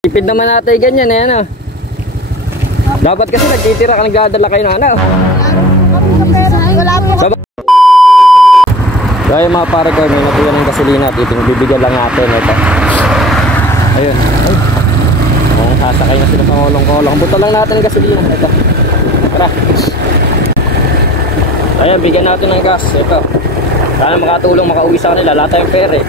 Tipid naman natin ganyan eh, ano. Dapat kasi nagtitira ka, nagdadala kayo na ano. So ayun mga pare ko, may natuyan ng gasolina at bibigyan lang natin ito. Ayun. Ay, sasakay na sila sa kolong-kolong. Buto lang natin ng gasolina ito. Tara. Ayun, bigyan natin ng gas ito. Sana makatulong, makauwi sa kanila. Lahat tayong pere.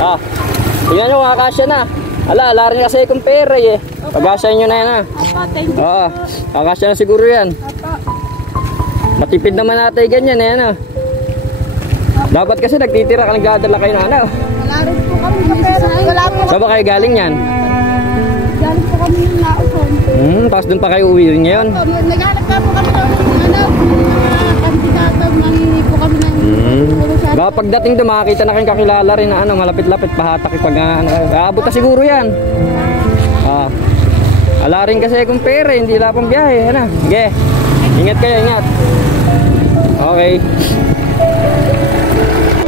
Ah, tingnan nyo, kakasya na. Ala rin kasi kung pera eh. Pag-asya nyo na yan ha. Oo, kakasya na siguro yan. Matipid naman natin ganyan eh, ano. Dapat kasi nagtitira ka, nagdadala kayo na ano. Wala rin po kami sa pera. Wala po. Saan ba kayo galing yan? Galing po kami ng Lauson. Tapos dun pa kayo uwi rin ngayon? Naghanap pa po kami ng kandidato. Mangingi po kami ng Baka pagdating doon makakita na kayong kakilala rin na ano, malapit-lapit, pahatak pag aabot na siguro yan. Ala rin kasi kung pera, hindi lang pang biyahe, ano. Sige, ingat kayo, ingat. Okay.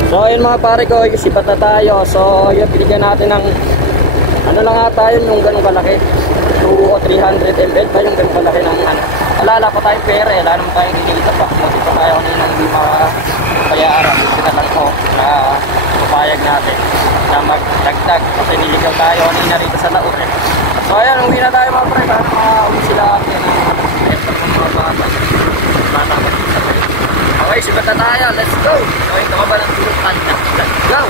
So ayun mga pare ko, isipat na tayo. So yun, binigyan natin ng ano lang ata yun, yung ganun kalaki 2 o 300 ml ba yung ganun kalaki ng ano. Alala pa tayong pera, wala naman tayong kikita pa. Muti pa tayo kanina hindi makapayaran. Ito na lang po na papayag natin na magdagdag kasi niligaw tayo kanina rito sa Laur eh. So ayan, uwi na tayo mga pre, para makauwi sila atin mga bata. Okay, sibat na tayo, let's go. So ito ka ba ng tulutan? Let's go.